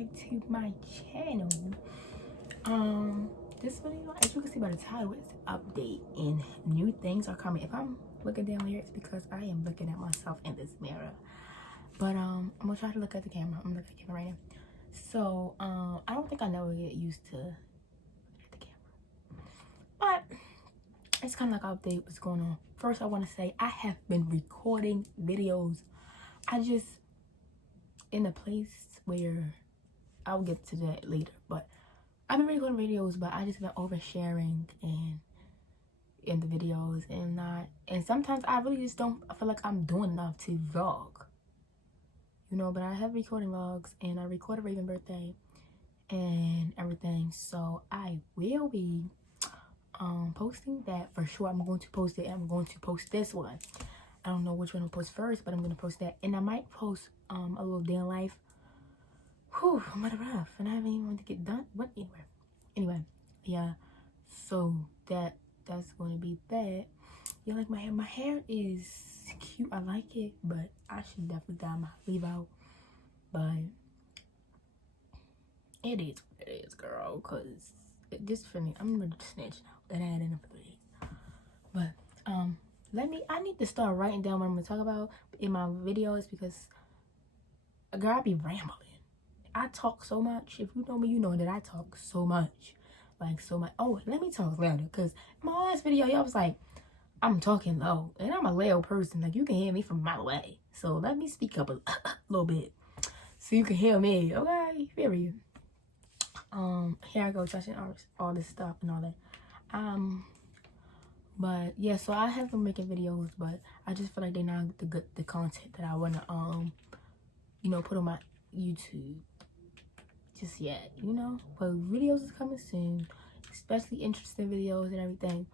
back to my channel. This video, as you can see by the title, is update and new things are coming. If I'm looking down here, it's because I am looking at myself in this mirror. But I'm gonna try to look at the camera. I'm looking at the camera right now. So I don't think I never get used to looking at the camera, but it's kind of like an update what's going on. First, I want to say I have been recording videos. I just in a place where I'll get to that later, but I've been recording videos, but I just been oversharing and in the videos and sometimes I really just don't feel like I'm doing enough to vlog, you know. But I have recording vlogs and I recorded Raven birthday and everything, so I will be posting that for sure. I'm going to post it. I'm going to post this one. I don't know which one I'll post first, but I'm gonna post that, and I might post a little day in life. Whew, I'm out of breath and I haven't even wanted to get done. But anyway, yeah. So that's gonna be that. You like my hair? My hair is cute. I like it, but I should definitely dye my leave out. But it is what it is, girl. Cause this for me, I'm ready to snatch now. That I had enough of it. But I need to start writing down what I'm gonna talk about in my videos, because girl, I be rambling. I talk so much. If you know me, you know that I talk so much. Like so much. Oh, let me talk louder, because my last video, y'all was like, I'm talking low. And I'm a loud person. Like, you can hear me from a mile away. So let me speak up a little bit so you can hear me. Okay? Period. Here I go touching all this stuff and all that. But yeah, so I have been making videos, but I just feel like they're not the content that I wanna put on my YouTube just yet, you know. But videos is coming soon, especially interesting videos and everything.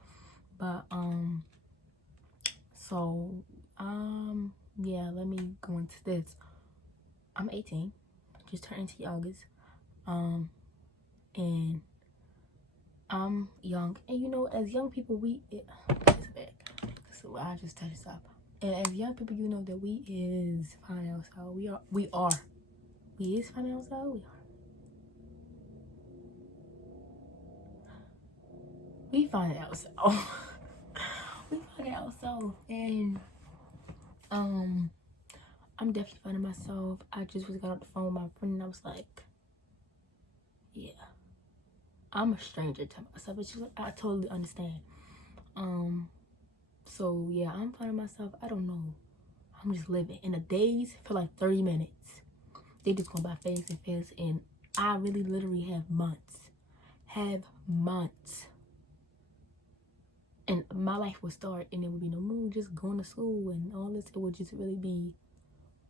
But yeah, let me go into this. I'm 18, just turned into August, and I'm young, and you know, as young people, so I just touched this up. And as young people, you know that we is finding ourselves. We is finding ourselves. We find ourselves. We find ourselves, and I'm definitely finding myself. I just got off the phone with my friend, and I was like, yeah, I'm a stranger to myself. But she was like, I totally understand. So yeah, I'm finding myself. I don't know. I'm just living, and the days feel like 30 minutes. They just go by fast and fast, and I really literally have months. And my life would start, and there would be no mood, just going to school and all this. It would just really be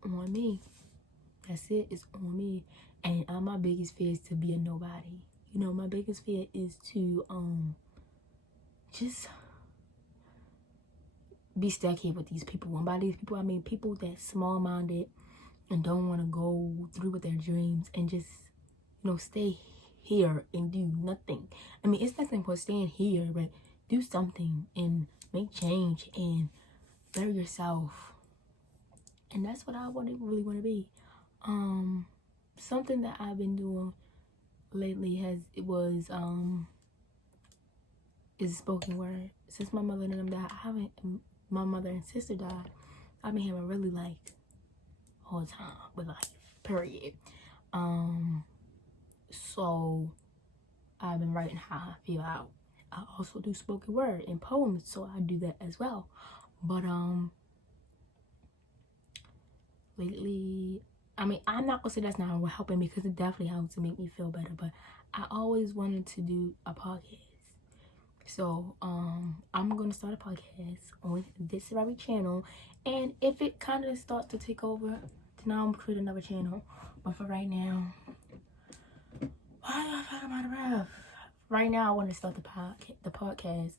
on me. That's it. It's on me. And my biggest fear is to be a nobody. You know, my biggest fear is to just be stuck here with these people. And by these people, I mean people that small-minded and don't want to go through with their dreams and just, you know, stay here and do nothing. I mean, it's nothing but staying here, but do something and make change and better yourself. And that's what I really want to be. Something that I've been doing lately is spoken word. Since my mother and them died, my mother and sister died, I've been having really like all the time with life, period. So I've been writing how I feel out. I also do spoken word and poems, so I do that as well. But lately, I mean, I'm not gonna say that's not helping me, because it definitely helps to make me feel better. But I always wanted to do a podcast. So I'm gonna start a podcast on this very channel, and if it kind of starts to take over, then I'm gonna create another channel. But for right now, right now I want to start the podcast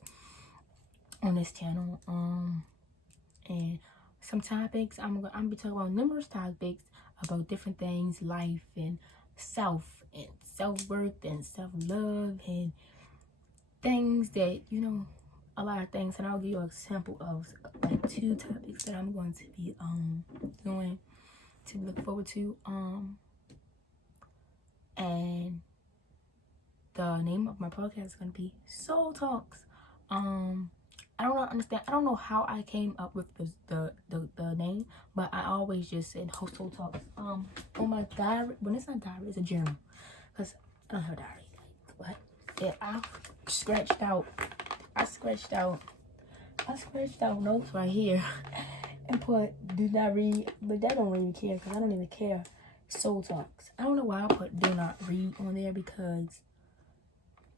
on this channel. And some topics I'm be talking about, numerous topics about different things, life and self-worth and self-love and things that, you know, a lot of things. And I'll give you an example of like 2 topics that I'm going to be doing to look forward to. name of my podcast is gonna be Soul Talks. I don't understand. I don't know how I came up with the name, but I always just said Soul Talks. On my diary, when it's not diary, it's a journal, cause I don't have a diary. Like, what? Yeah, I scratched out notes right here and put do not read, but that don't really care because I don't even care. Soul Talks. I don't know why I put do not read on there, because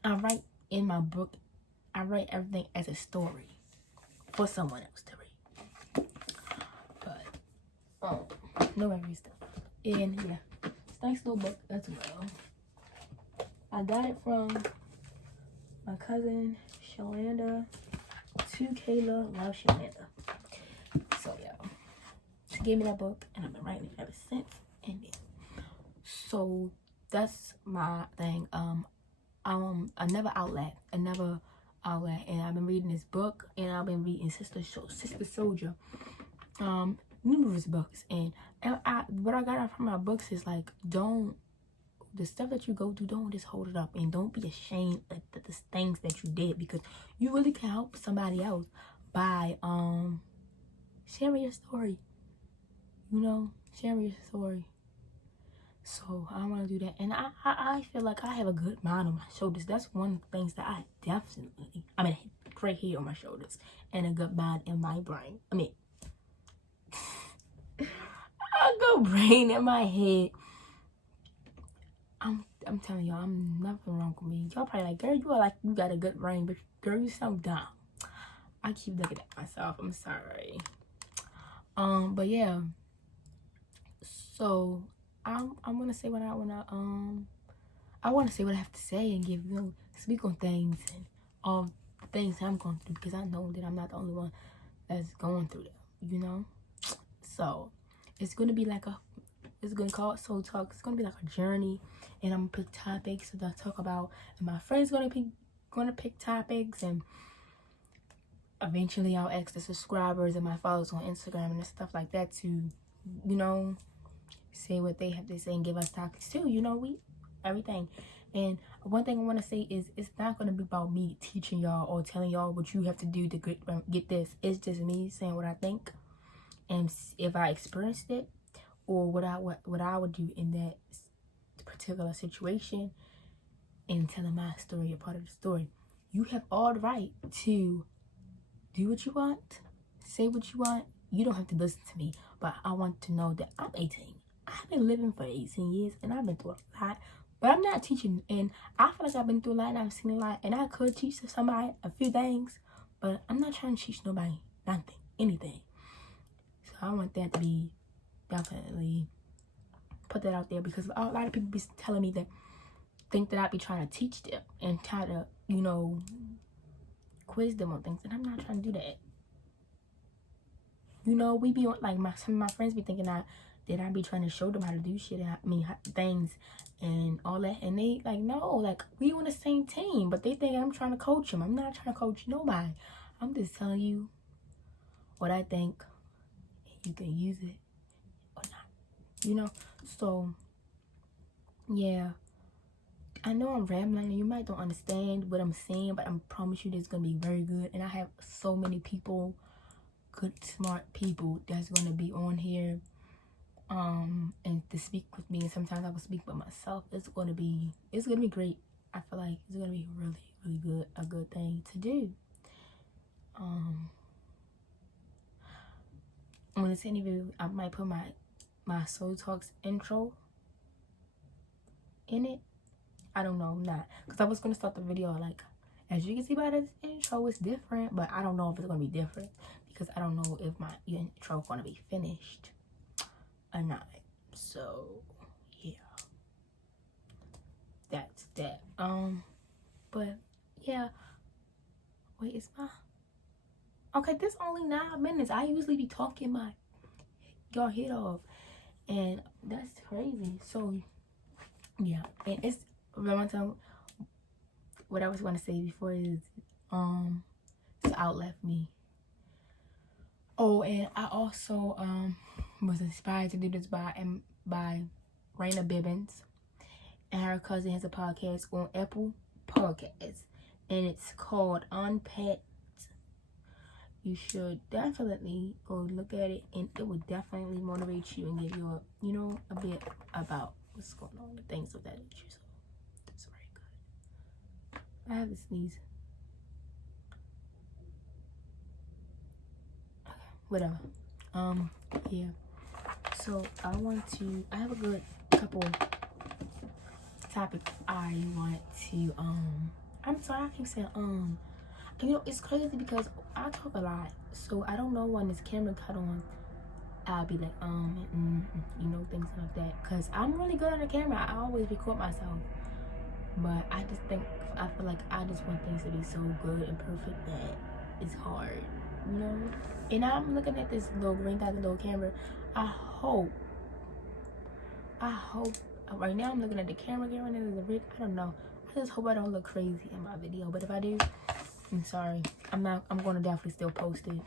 I write in my book, I write everything as a story for someone else to read. But no worries though. And yeah, it's a nice little book as well. I got it from my cousin Shalanda. To Kayla, love Shalanda. So yeah, she gave me that book and I've been writing it ever since. And yeah, so that's my thing. Another outlet, and I've been reading this book, and I've been reading Sister Soldier, numerous books, and what I got out from my books is like, the stuff that you go through, don't just hold it up, and don't be ashamed of the things that you did, because you really can help somebody else by sharing your story. Sharing your story. So I want to do that, and I feel like I have a good mind on my shoulders. That's one of the things that I definitely, great head on my shoulders and a good mind in my brain. A good brain in my head. I'm telling y'all, I'm nothing wrong with me. Y'all probably like, girl, you got a good brain, but girl, you sound dumb. I keep looking at myself. I'm sorry. But yeah. So I'm gonna say what I want to say what I have to say and give speak on things and all the things I'm going through, because I know that I'm not the only one that's going through them. So it's gonna be like it's gonna call it Soul Talk. It's gonna be like a journey, and I'm gonna pick topics that I talk about, and my friends gonna pick topics, and eventually I'll ask the subscribers and my followers on Instagram and stuff like that to, say what they have to say and give us topics too. Everything. And one thing I want to say is, it's not going to be about me teaching y'all or telling y'all what you have to do to get this. It's just me saying what I think, and if I experienced it, or what I would do in that particular situation, and telling my story, a part of the story. You have all the right to do what you want, say what you want. You don't have to listen to me, but I want to know that I'm 18. I've been living for 18 years, and I've been through a lot, but I'm not teaching, and I feel like I've been through a lot, and I've seen a lot, and I could teach somebody a few things, but I'm not trying to teach nobody nothing, anything. So I want that to be definitely put that out there, because a lot of people be telling me that, think that I'd be trying to teach them and try to, quiz them on things, and I'm not trying to do that. We be on, like, some of my friends be thinking that I be trying to show them how to do shit, things and all that, and they like, no, like, we on the same team, but they think I'm trying to coach them. I'm not trying to coach nobody. I'm just telling you what I think, and you can use it or not, so yeah, I know I'm rambling and you might don't understand what I'm saying, but I promise you this is gonna be very good, and I have so many people, good smart people, that's gonna be on here and to speak with me, and sometimes I will speak with myself. It's gonna be great. I feel like it's gonna be really, really good, a good thing to do. When this interview, I might put my Soul Talks intro in it. I don't know, I'm not, because I was gonna start the video like, as you can see by this intro, it's different, but I don't know if it's gonna be different, because I don't know if my intro gonna be finished or not. So yeah, that's that. But yeah, wait, it's my okay, this only 9 minutes. I usually be talking my y'all head off, and that's crazy. So yeah, and it's what I was going to say before is to outlet me. Oh, and I also was inspired to do this by Raina Bibbins, and her cousin has a podcast on Apple podcast, and it's called Unpacked. You should definitely go look at it, and it will definitely motivate you and give you a, you know, a bit about what's going on, the things of that nature. So that's very good. I have to sneeze. Okay, whatever. Yeah. So I have a good couple topics I want to I'm sorry, I keep saying you know, it's crazy because I talk a lot, so I don't know when this camera cut on, I'll be like you know, things like that, because I'm really good on the camera. I always record myself, but I feel like I just want things to be so good and perfect that it's hard, you know. And I'm looking at this little green dot, the little camera. I hope right now I'm looking at the camera and there's a rig. I don't know. I just hope I don't look crazy in my video, but if I do, I'm sorry. I'm gonna definitely still post it.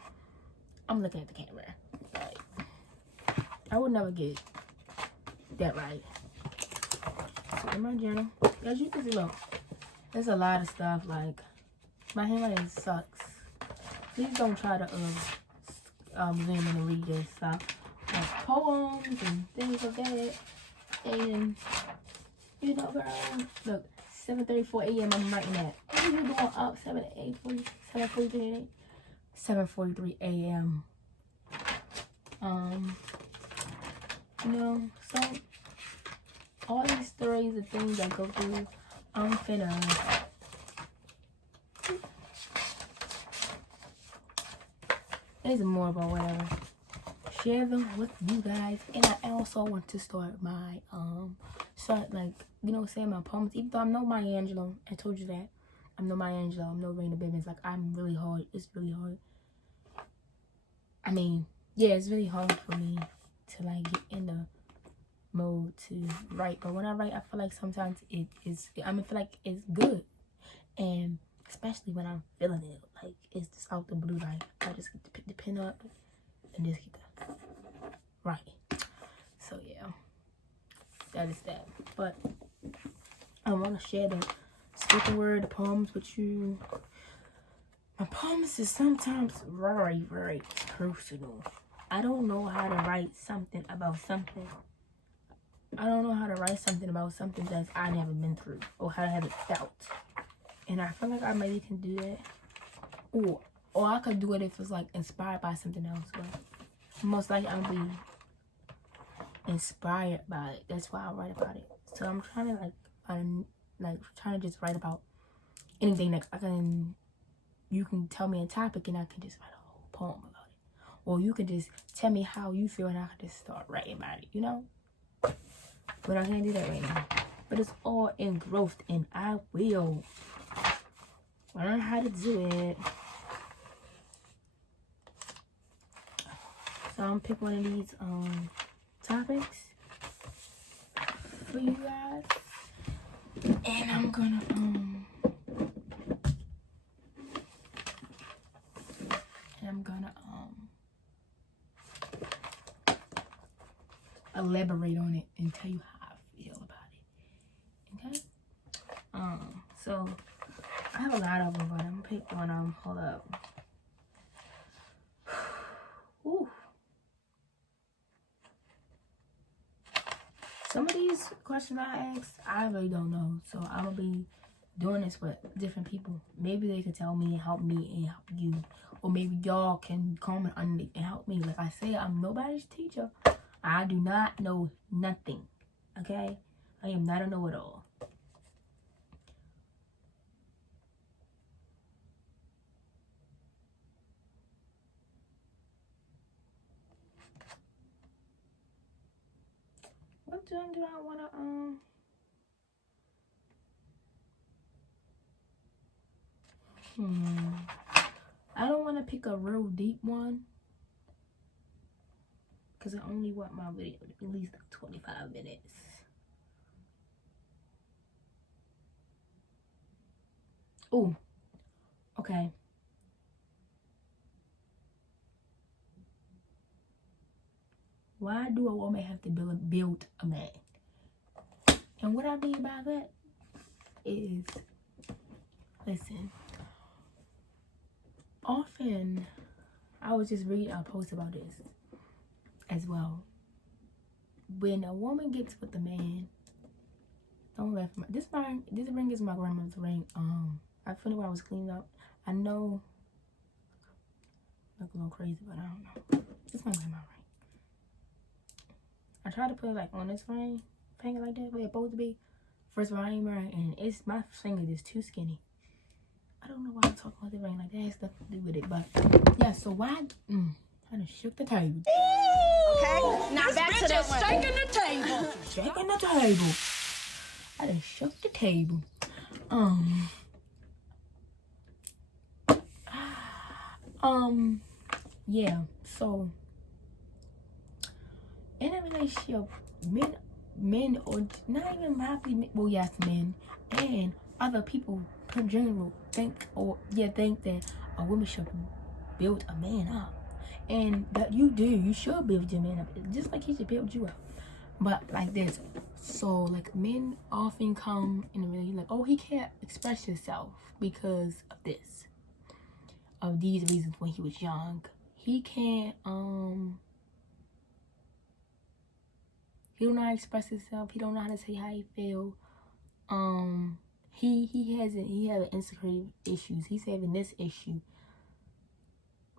I'm looking at the camera. Like, I would never get that right. So in my journal, as you can see, look, there's a lot of stuff. Like, my handwriting sucks. Please don't try to zoom in and read this stuff. Like poems and things like that. And you know, girl, look, 7:34 a.m. I'm writing that. What are you doing up 7:43 a.m. You know, so all these stories and things I go through, I'm finna there's more about whatever. Share them with you guys, and I also want to start my like, you know, saying my poems. Even though I'm no Maya Angelou, I told you that I'm no Maya Angelou, I'm no Raina Bibbins. Like, I'm really hard. It's really hard. I mean, yeah, it's really hard for me to like get in the mode to write. But when I write, I feel like sometimes I feel like it's good, and especially when I'm feeling it, like it's just out the blue. Like, I just get to pick the pen up and just get the right. So yeah, that is that. But I want to share the spoken word, the poems with you. My poems is sometimes very, very personal. I don't know how to write something about something. I don't know how to write something about something that I never been through or how I haven't felt. And I feel like I maybe can do that. Or I could do it if it's like inspired by something else. But most likely I'm gonna be inspired by it. That's why I write about it. So I'm trying to trying to just write about anything that you can tell me a topic and I can just write a whole poem about it. Or you can just tell me how you feel and I can just start writing about it, you know? But I can't do that right now. But it's all engrossed and I will learn how to do it. So I'm gonna pick one of these topics for you guys. And I'm gonna elaborate on it and tell you how I feel about it. Okay? So I have a lot of them, but I'm gonna pick one of them. Hold up. Ooh. Some of these questions I asked, I really don't know. So I'm gonna be doing this with different people. Maybe they can tell me and help you. Or maybe y'all can comment underneath and help me. Like I said, I'm nobody's teacher. I do not know nothing. Okay? I am not a know-it-all. What do I wanna I don't want to pick a real deep one because I only want my video at least 25 minutes. Oh, okay. Why do a woman have to build a man? And what I mean by that is Listen, often I was just reading a post about this as well. When a woman gets with a man, don't laugh. This ring is my grandmother's ring. I feel like I was cleaning up. I know, look a little crazy, but I don't know. This my grandma ring. I tried to put it like on this ring, finger like that, where it's supposed to be. First of all, I ain't wearing, and it's my finger is too skinny. I don't know why I'm talking about the ring like that. It has stuff to do with it, but yeah. So why? I done shook the table. Okay, now back to the shaking the table. Shaking the table. I done shook the table. Yeah. So in a relationship, men or not even happy. Well, yes, men and other people in general think that a woman should build a man up, and that you should build your man up just like he should build you up. But like this, so like men often come in a really like, oh, he can't express himself because of this, of these reasons. When he was young, he can't he don't know how to express himself. He don't know how to say how he feel. He has insecurity issues. He's having this issue,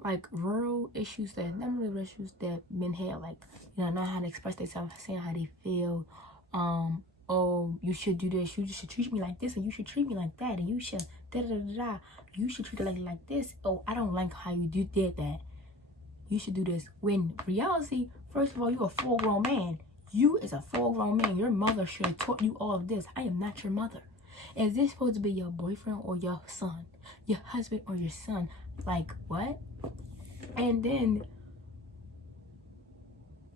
like real issues that men have, like, you know how to express themselves, saying how they feel. Oh, you should do this. You should treat me like this, and you should treat me like that, and you should You should treat it like this. Oh, I don't like how you did that. You should do this. When reality, first of all, you're a full-grown man. You is a full-grown man. Your mother should have taught you all of this. I am not your mother. Is this supposed to be your boyfriend or your son? Your husband or your son? Like, what? And then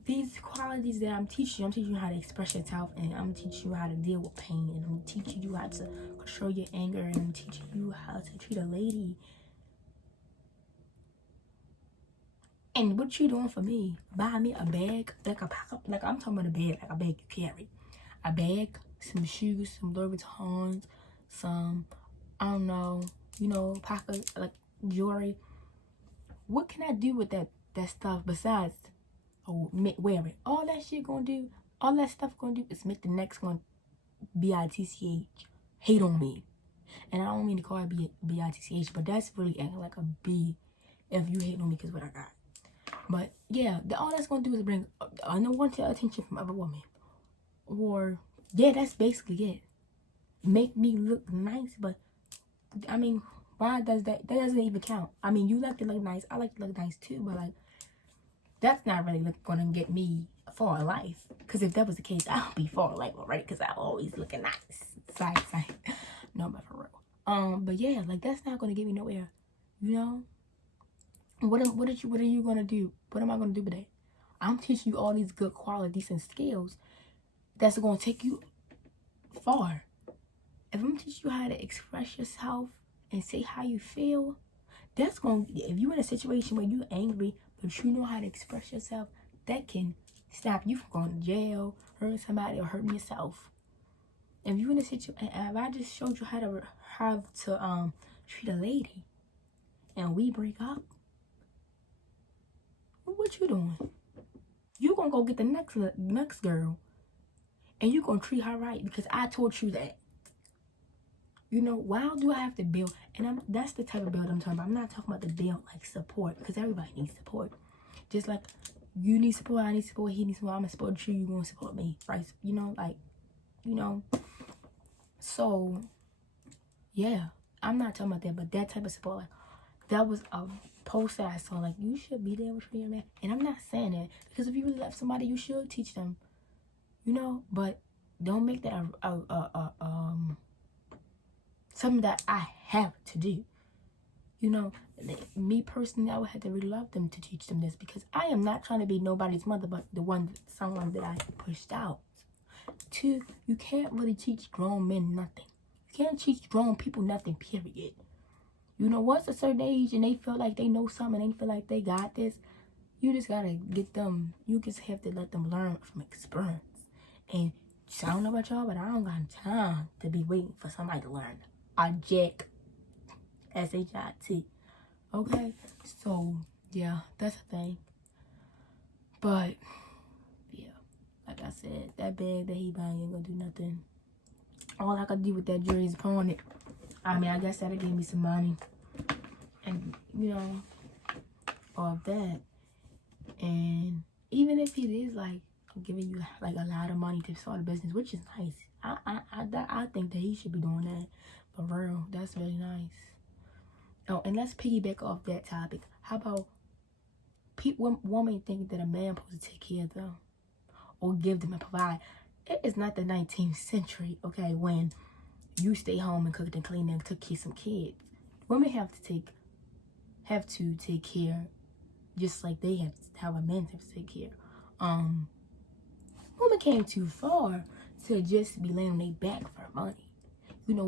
these qualities that I'm teaching you how to express yourself, and I'm teaching you how to deal with pain, and I'm teaching you how to control your anger, and I'm teaching you how to treat a lady. And what you doing for me? Buy me a bag, like I'm talking about a bag, like a bag you carry. A bag, some shoes, some Louis Vuittons, some, I don't know, pocket, like jewelry. What can I do with that stuff besides wear it? All that stuff gonna do is make the next one bitch hate on me. And I don't mean to call it bitch, but that's really acting like a B if you hate on me because what I got. But yeah, all that's gonna do is bring unwanted attention from other women. Or yeah, that's basically it. Make me look nice, but I mean, why does that doesn't even count? I mean, you like to look nice, I like to look nice too, but like, that's not really gonna get me far in life. Because if that was the case, I'll be far in life already, because I'm always looking nice. Side. No, but for real. But yeah, like, that's not gonna get me nowhere. What are you gonna do? What am I gonna do with that? I'm teaching you all these good qualities and skills that's gonna take you far. If I'm teaching you how to express yourself and say how you feel, that's gonna, if you're in a situation where you're angry but you know how to express yourself, that can stop you from going to jail, hurting somebody, or hurting yourself. If you're in a situation, if I just showed you how to treat a lady, and we break up, what you doing? You gonna go get the next girl, and you gonna treat her right because I taught you that. Why do I have to build? And that's the type of build I'm talking about. I'm not talking about the build like support, because everybody needs support. Just like you need support, I need support, he needs support, I'm gonna support you, you gonna support me, right? So yeah, I'm not talking about that, but that type of support, like, that was a post that I saw, like, you should be there with your man. And I'm not saying that, because if you really love somebody, you should teach them, but don't make that something that I have to do. Me personally, I would have to really love them to teach them this, because I am not trying to be nobody's mother but someone that I pushed out. 2, you can't really teach grown men nothing. You can't teach grown people nothing, period. Once a certain age and they feel like they know something, and they feel like they got this, you just gotta get them, you just have to let them learn from experience. And I don't know about y'all, but I don't got time to be waiting for somebody to learn a jack S-H-I-T. Okay? So, yeah, that's a thing. But, yeah, like I said, that bag that he buying ain't gonna do nothing. All I could do with that jewelry is pawn it. I mean, I guess that'll give me some money. And, you know, all of that. And even if it is, like, giving you, like, a lot of money to start a business, which is nice. I think that he should be doing that. For real, that's really nice. Oh, and let's piggyback off that topic. How about women think that a man supposed to take care of them or give them and provide? It is not the 19th century, okay, when you stay home and cook and clean and took care of some kids. Women have to take care just like they have how a man have to take care. Women came too far to just be laying on their back for money. You know,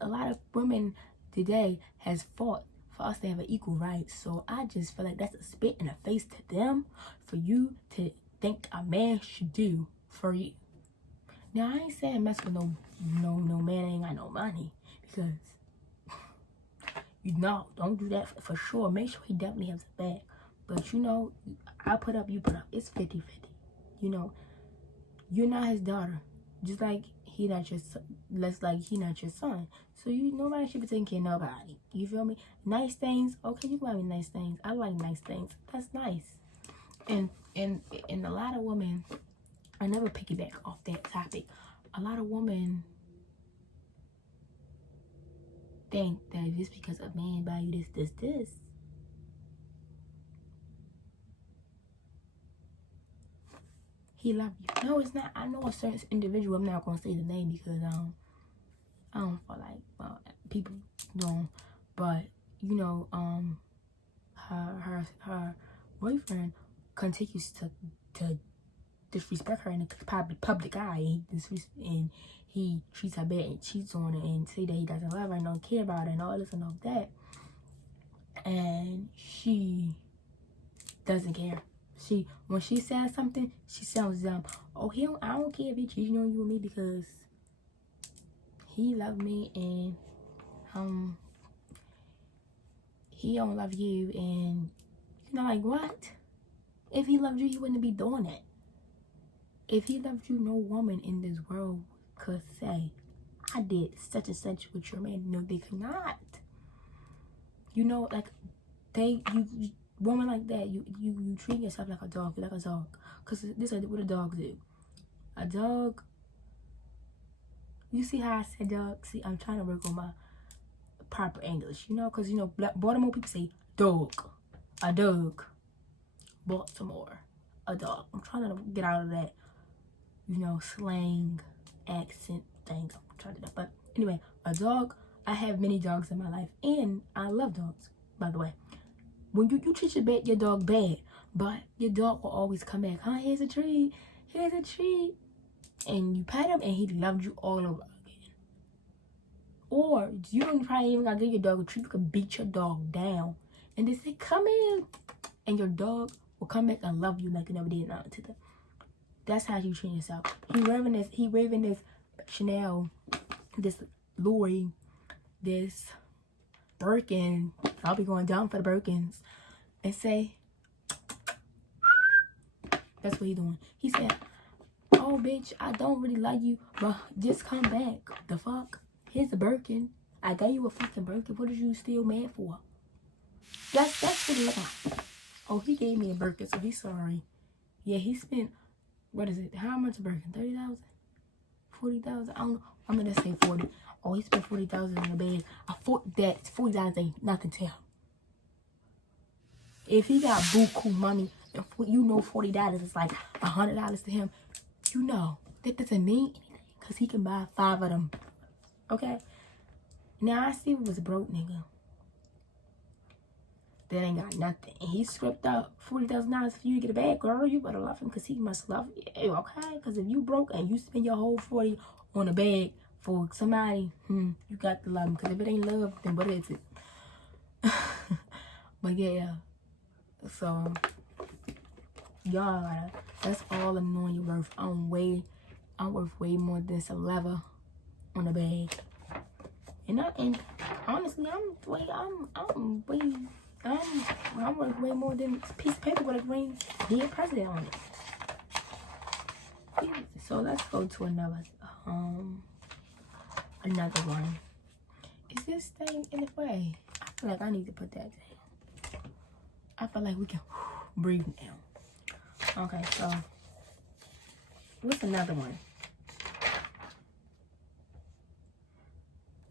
a lot of women today has fought for us to have an equal right. So I just feel like that's a spit in the face to them for you to think a man should do for you. Now I ain't saying mess with no man ain't got no money, because you know, don't do that for sure. Make sure he definitely has a bag. But you know, I put up, you put up. It's 50-50. You know, you're not his daughter. Just like he not your son. Less like he not your son. So nobody should be taking care of nobody. You feel me? Nice things. Okay, you can buy me nice things. I like nice things. That's nice. And a lot of women, I never piggyback off that topic. A lot of women think that just because a man buy you this, he love you. No, it's not. I know a certain individual. I'm not gonna say the name because I don't feel like people don't. But you know, her boyfriend continues to disrespect her in the public eye. And he treats her bad and cheats on her and say that he doesn't love her and don't care about her and all this and all that. And she doesn't care. When she says something, she sounds dumb. Oh, I don't care if he cheating on you with me because he loved me and he don't love you. And you know, like, what? If he loved you, he wouldn't be doing it. If he loved you, no woman in this world could say, I did such and such with your man. No, they could not. You know, like, woman like that, you treat yourself like a dog. Because this is what a dog do. A dog, you see how I said dog? See, I'm trying to work on my proper English, you know? Because, you know, Baltimore people say dog. A dog. Baltimore. A dog. I'm trying to get out of that, you know, slang, accent thing. I'm trying to do that. But anyway, a dog, I have many dogs in my life. And I love dogs, by the way. When you treat your dog bad, but your dog will always come back. Here's a treat. Here's a treat. And you pet him and he loved you all over again. Or you don't probably even gotta give your dog a treat. You can beat your dog down and they say, come in. And your dog will come back and love you like you never did nothing to them. That's how you treat yourself. He waving this Chanel, this Louis, this Birkin. I'll be going down for the Birkins. And say, that's what he doing. He said, oh, bitch, I don't really like you, but just come back. The fuck? Here's the Birkin. I gave you a fucking Birkin. What are you still mad for? That's what it look like. Oh, he gave me a Birkin, so he's sorry. Yeah, he spent, what is it? How much a Birkin? 30,000? 40,000? I don't know. I'm gonna say 40. Oh, he spent 40,000 in a bag. That 40,000 ain't nothing to him. If he got buku money, you know $40 is like $100 to him, you know that doesn't mean anything because he can buy 5 of them. Okay? Now I see it was a broke nigga that ain't got nothing. And he scripted out $40,000 for you to get a bag, girl. You better love him because he must love you. Okay? Because if you broke and you spend your whole 40 on a bag for somebody, you got to love him. Because if it ain't love, then what is it? But yeah. So, y'all, that's all I'm knowing you're worth. I'm worth way more than some leather on the bag. And honestly, I'm worth way more than a piece of paper with a green dead president on it. So let's go to another one. Is this thing in the way? I feel like I need to put that down. I feel like we can breathe now. Okay, so what's another one?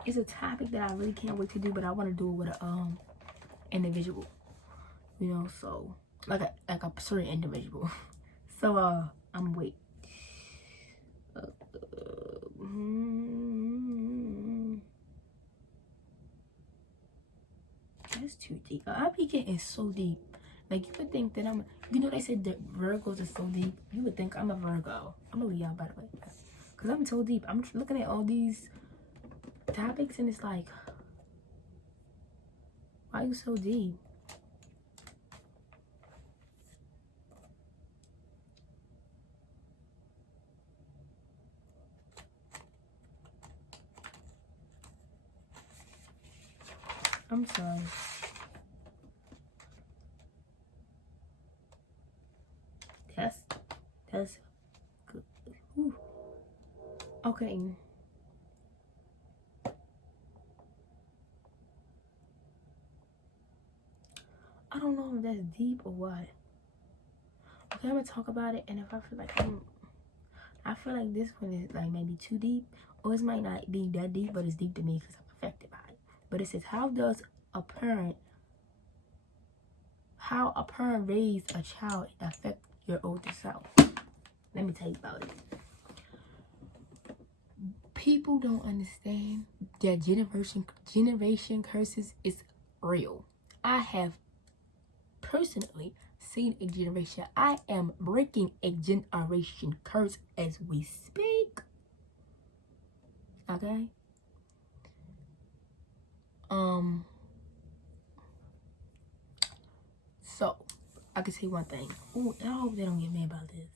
It's a topic that I really can't wait to do, but I want to do it with a individual. You know, so like a certain individual. So I'm wait. That's too deep. I be getting so deep. Like, you would think that you know, they said that Virgos are so deep. You would think I'm a Virgo. I'm a Leo, by the way. Because I'm so deep. I'm looking at all these topics and it's like, why are you so deep? I'm sorry. That's good. Whew. Okay. I don't know if that's deep or what. Okay, I'm gonna talk about it, and if I feel like I feel like this one is like maybe too deep, or it might not be that deep, but it's deep to me because I'm affected by it. But it says, how a parent raise a child affect your older self? Let me tell you about it. People don't understand that generation curses is real. I have personally seen a generation. I am breaking a generation curse as we speak. Okay? So I can say one thing. Ooh, I hope they don't get mad about this.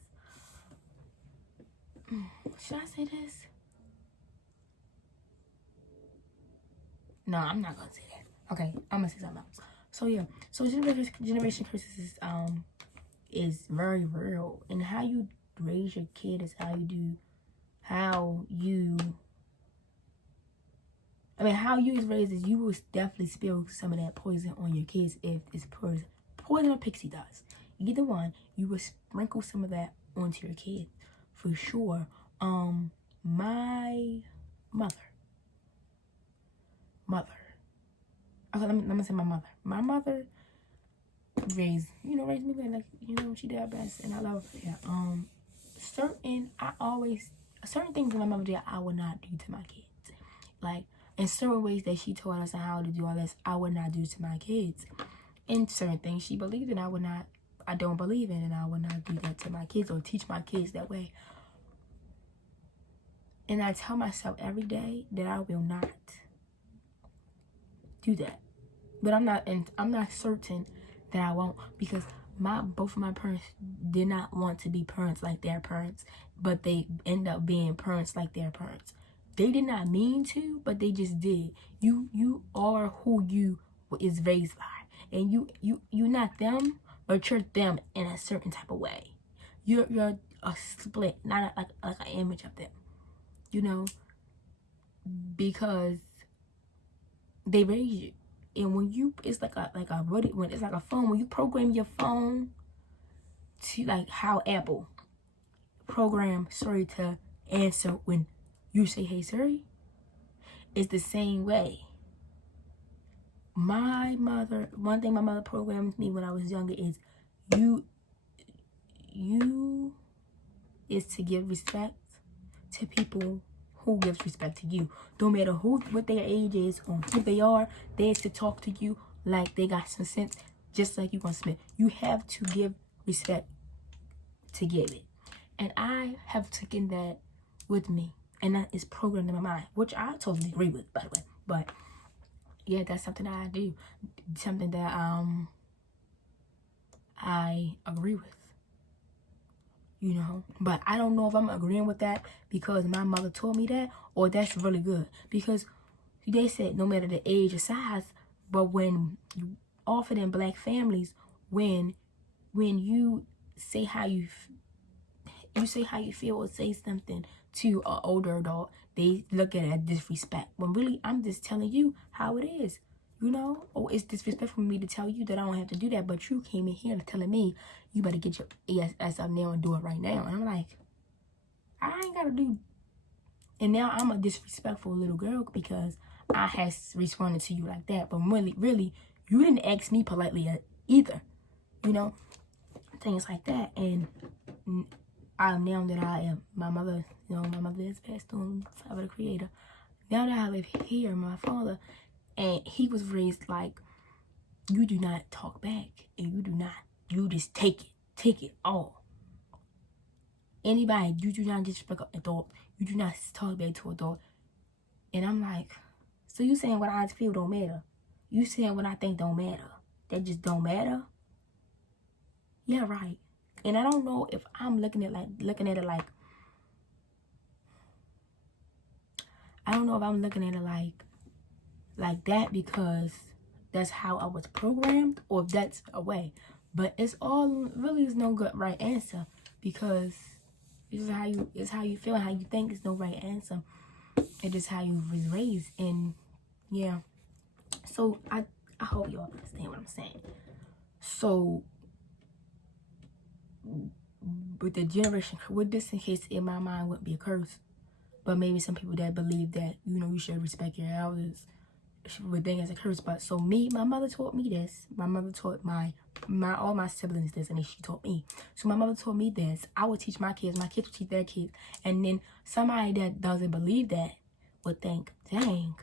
Should I say this? No, I'm not gonna say that. Okay, I'm gonna say something else. So yeah, so generation curses is very real, and how you raise your kid is how you is raised is you will definitely spill some of that poison on your kids if it's poison or pixie dust. Either one, you will sprinkle some of that onto your kid for sure. My mother. Okay, let me say my mother. My mother raised me good. Like, she did her best, and I love her for that. Certain things that my mother did, I would not do to my kids. Like, in certain ways that she taught us how to do all this, I would not do to my kids. And certain things she believed in, I don't believe in, and I would not do that to my kids or teach my kids that way. And I tell myself every day that I will not do that. But I'm not certain that I won't, because both of my parents did not want to be parents like their parents, but they end up being parents like their parents. They did not mean to, but they just did. You are who you is raised by, and you're not them, but you're them in a certain type of way. You're a split, not like an image of them, because they raise you. And when it's like a phone, when you program your phone to, like how Apple program Siri to answer when you say, "Hey Siri," it's the same way. One thing my mother programmed me when I was younger is you is to give respect to people who gives respect to you. Don't matter what their age is or who they are, they is to talk to you like they got some sense, just like you gonna submit. You have to give respect to give it. And I have taken that with me, and that is programmed in my mind, which I totally agree with, by the way. But yeah, that's something that I do, something that I agree with. But I don't know if I'm agreeing with that because my mother told me that, or that's really good. Because They said no matter the age or size, but when you often in black families, when you say how you feel or say something to an older adult, they look at it as disrespect. When really, I'm just telling you how it is. You know, oh, it's disrespectful for me to tell you that I don't have to do that, but you came in here telling me you better get your ass up now and do it right now. And I'm like, I ain't gotta do. And now I'm a disrespectful little girl because I has responded to you like that. But really, you didn't ask me politely either. You know, things like that. And now that I am my mother, you know, my mother is passed on, Father the Creator. Now that I live here, my father, and he was raised like, you do not talk back, and you just take it all. Anybody, you do not disrespect an adult, you do not talk back to an adult. And I'm like, so you saying what I feel don't matter? You saying what I think don't matter? That just don't matter? Yeah, right. And I don't know if I'm looking at it like I don't know if I'm looking at it like that because that's how I was programmed, or if that's a way. But it's all really is no good right answer, because it's how you feel and how you think is no right answer. It is how you was raised. And yeah. So I hope y'all understand what I'm saying. So with the generation, with this in case in my mind wouldn't be a curse, but maybe some people that believe that, you know, you should respect your elders would think it's a curse. But so my mother taught me this. My mother taught all my siblings this, and then she taught me. So my mother taught me this. I would teach my kids would teach their kids. And then somebody that doesn't believe that would think, dang,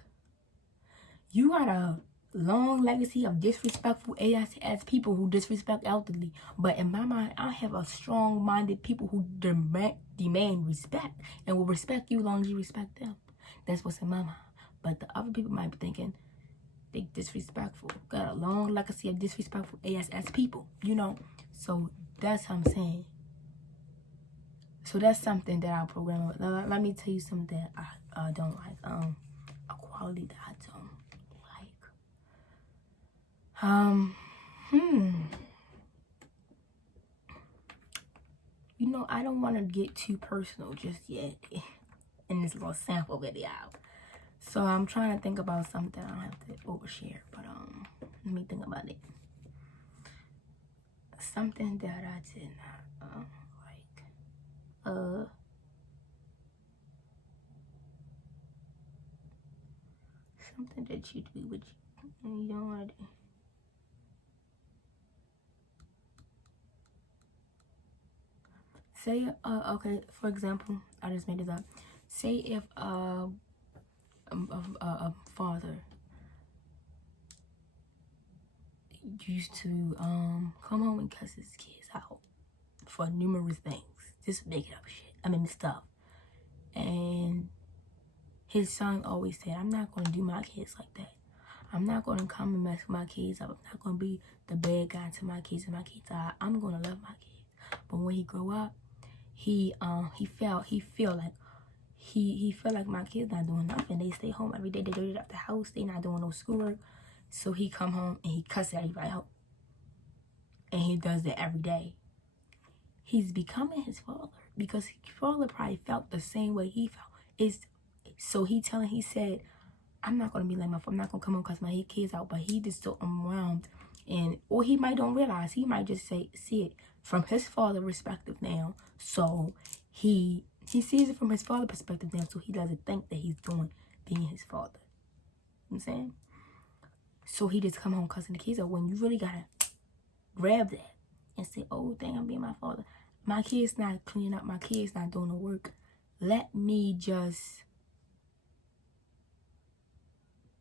you got a long legacy of disrespectful as people who disrespect elderly. But in my mind, I have a strong-minded people who demand respect and will respect you as long as you respect them. That's what's in my mind. But the other people might be thinking they disrespectful. Got a long legacy of disrespectful as people, you know. So that's what I'm saying. So that's something that I'll program with. Let me tell you something that I don't like. A quality that I don't like. You know, I don't want to get too personal just yet in this little sample video. So I'm trying to think about something. I don't have to overshare, but let me think about it. Something that I did not like. Something that you do with you don't want to do. Say, okay, for example, I just made this up. Say if a father used to come home and cuss his kids out for numerous things, just making up shit. Stuff. And his son always said, I'm not going to do my kids like that. I'm not going to come and mess my kids up. I'm not going to be the bad guy to my kids and my kids. I'm going to love my kids. But when he grew up, he feel like my kids not doing nothing. They stay home every day. They dirty up the house. They not doing no schoolwork. So he come home and he cuss everybody out. And he does that every day. He's becoming his father because his father probably felt the same way he felt. So he said, I'm not gonna be like my father. I'm not gonna come home cuss my kids out. But he just so overwhelmed, or he might don't realize. He might just see it from his father perspective now. So he sees it from his father perspective now. So he doesn't think that he's being his father. You know what I'm saying? So he just come home cussing the kids out, when you really gotta grab that and say, oh dang, I'm being my father. My kid's not cleaning up. My kid's not doing the work. Let me just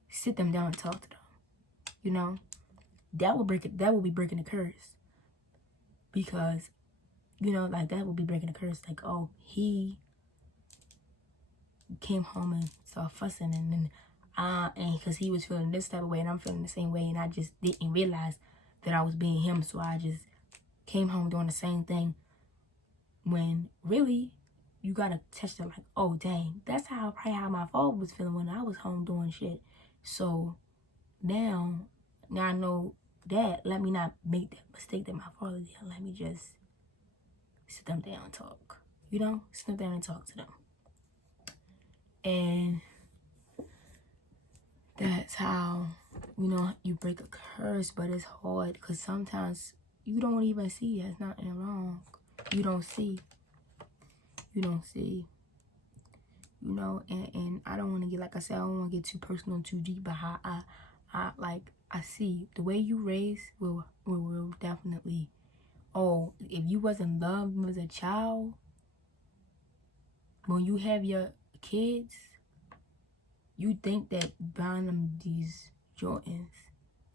sit them down and talk to them. You know, that will be breaking the curse. Because, you know, like that will be breaking the curse. Like, oh, he came home and started fussing, and then and because he was feeling this type of way and I'm feeling the same way, and I just didn't realize that I was being him, so I just came home doing the same thing, when really you gotta test it like, oh dang, that's probably how my father was feeling when I was home doing shit. So now I know that. Let me not make that mistake that my father did. Let me just sit them down and talk. You know, sit them down and talk to them. And that's how, you know, you break a curse. But it's hard because sometimes you don't even see there's nothing wrong. You don't see. You know, and I don't want to get, like I said, I don't want to get too personal and too deep, but how I see the way you raise will definitely, oh, if you wasn't loved as a child, when you have your kids, you think that buying them these Jordans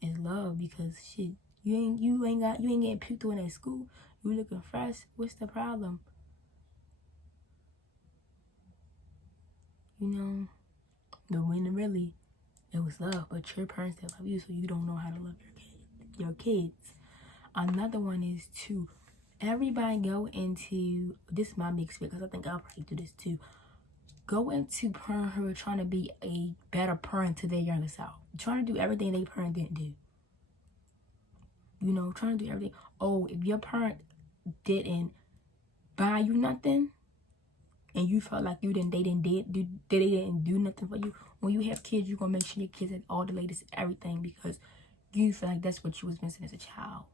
is love because shit, you ain't getting puked through in at school. You looking fresh. What's the problem? You know, but when really it was love, but your parents that love you, so you don't know how to love your kids. Another one is too, everybody go into, this is my big because I think I'll probably do this too. Go into parenthood trying to be a better parent to their younger self. Trying to do everything their parent didn't do. You know, trying to do everything. Oh, if your parent didn't buy you nothing, and you felt like they didn't do nothing for you. When you have kids, you're gonna make sure your kids have all the latest everything because you feel like that's what you was missing as a child.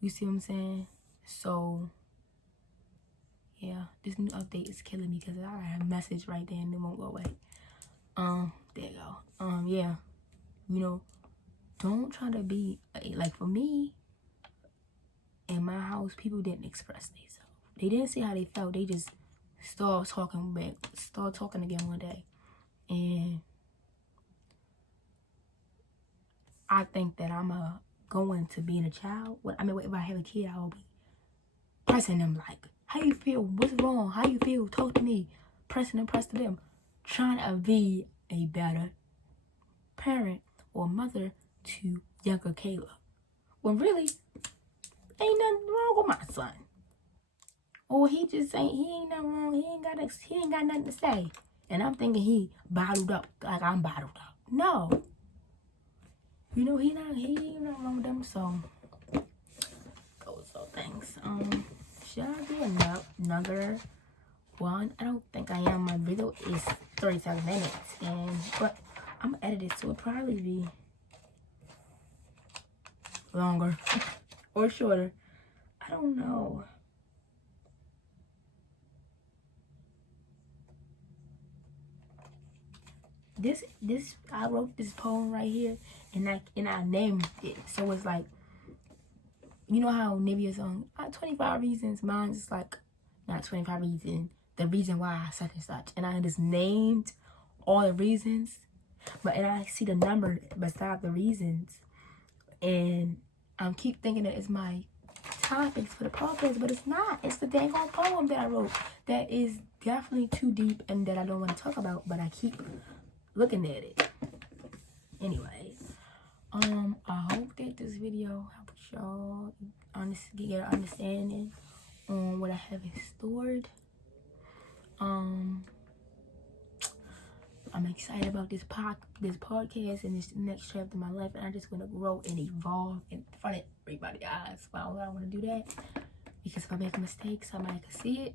You see what I'm saying? So yeah, this new update is killing me because I have a message right there and it won't go away. There you go. Yeah, you know, don't try to be like, for me in my house, people didn't express themselves. They didn't say how they felt. They just start talking again one day. And I think that I'm going to being a child. If I have a kid, I will be pressing them like, how you feel? What's wrong? How you feel? Talk to me. Press to them. Trying to be a better parent or mother to younger Kayla. When really, ain't nothing wrong with my son. Or he ain't nothing wrong. He ain't got nothing to say. And I'm thinking he bottled up like I'm bottled up. No. You know, he ain't not wrong with them, so thanks. Should I do another one? I don't think I am. My video is 37 minutes, but I'm gonna edit it so it'll probably be longer or shorter. I don't know. This I wrote this poem right here, and I named it, so it's like, you know how Nivea's song 25 reasons, mine's just like not 25 reasons, the reason why such and such, and I just named all the reasons, and I see the number beside the reasons, and I keep thinking that it's my topics for the podcast, but it's not. It's the dang old poem that I wrote that is definitely too deep and that I don't want to talk about, but I keep looking at it. Anyway, I hope that this video helps y'all get an understanding on what I have in stored. I'm excited about this podcast and this next chapter of my life, and I just want to grow and evolve in front of everybody's eyes. Why would I want to do that? Because if I make a mistake, somebody can see it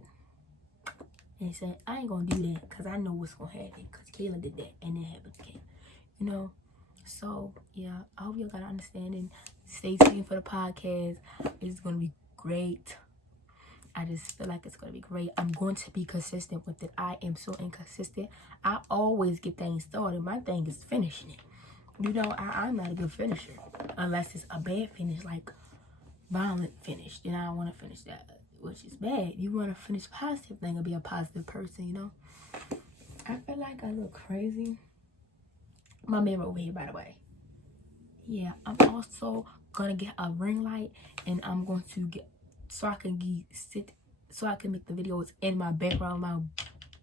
and say, I ain't gonna do that because I know what's gonna happen because Kayla did that and it happened to Kayla. You know? So yeah, I hope y'all got an understanding. Stay tuned for the podcast. It's gonna be great. I just feel like it's going to be great. I'm going to be consistent with it. I am so inconsistent. I always get things started. My thing is finishing it. You know, I'm not a good finisher. Unless it's a bad finish, like violent finish. Then I don't want to finish that, which is bad. You want to finish positive thing and be a positive person, you know? I feel like I look crazy. My mirror over here, by the way. Yeah, I'm also going to get a ring light. And I'm going to get... so I can make the videos in my background, my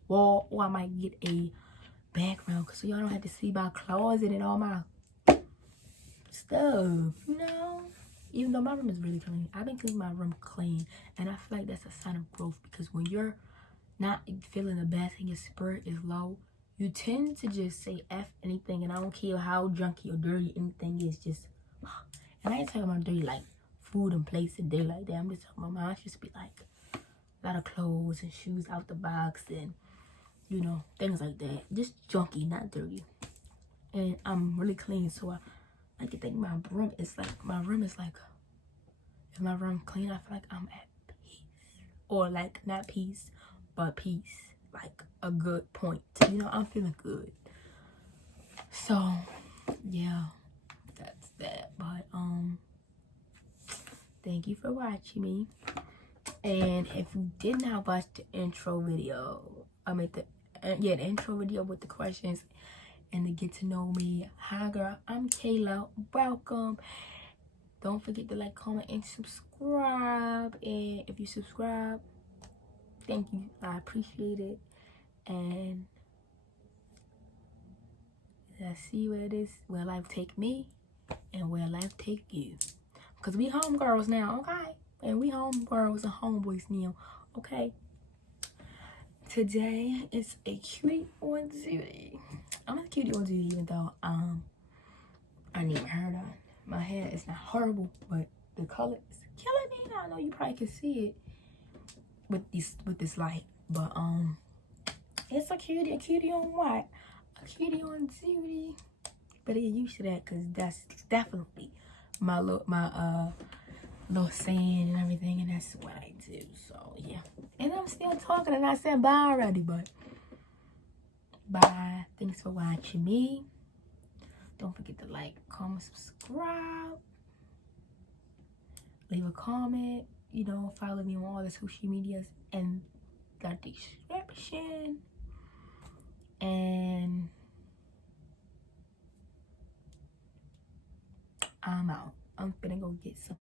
wall, or I might get a background so y'all don't have to see my closet and all my stuff, you know? Even though my room is really clean. I've been keeping my room clean, and I feel like that's a sign of growth because when you're not feeling the best and your spirit is low, you tend to just say F anything, and I don't care how junky or dirty anything is, just, and I ain't talking about dirty like food and plates and dirty like that. I'm just talking about mine just be like a lot of clothes and shoes out the box and, you know, things like that. Just junky, not dirty. And I'm really clean, so I like to think my room is like, if my room clean, I feel like I'm at peace. Or like, not peace, but peace. Like a good point. You know, I'm feeling good. So, yeah, that's that. But, thank you for watching me. And if you did not watch the intro video, the intro video with the questions and to get to know me. Hi girl, I'm Kayla. Welcome. Don't forget to like, comment, and subscribe. And if you subscribe, thank you. I appreciate it. And let's see where life take me and where life take you. Because we homegirls now, okay? And we homegirls and homeboys now, okay? Today is a cutie on duty. I'm a cutie on duty even though I need my hair done. My hair is not horrible, but the color is killing me. I know you probably can see it with this light, but it's a cutie on what? A cutie on duty. Better get used to that, cause that's definitely my little saying and everything, and that's what I do. So yeah, and I'm still talking and I said bye already, but bye. Thanks for watching me. Don't forget to like, comment, subscribe, leave a comment, you know, follow me on all the social medias and the description. And I'm out. I'm finna go get some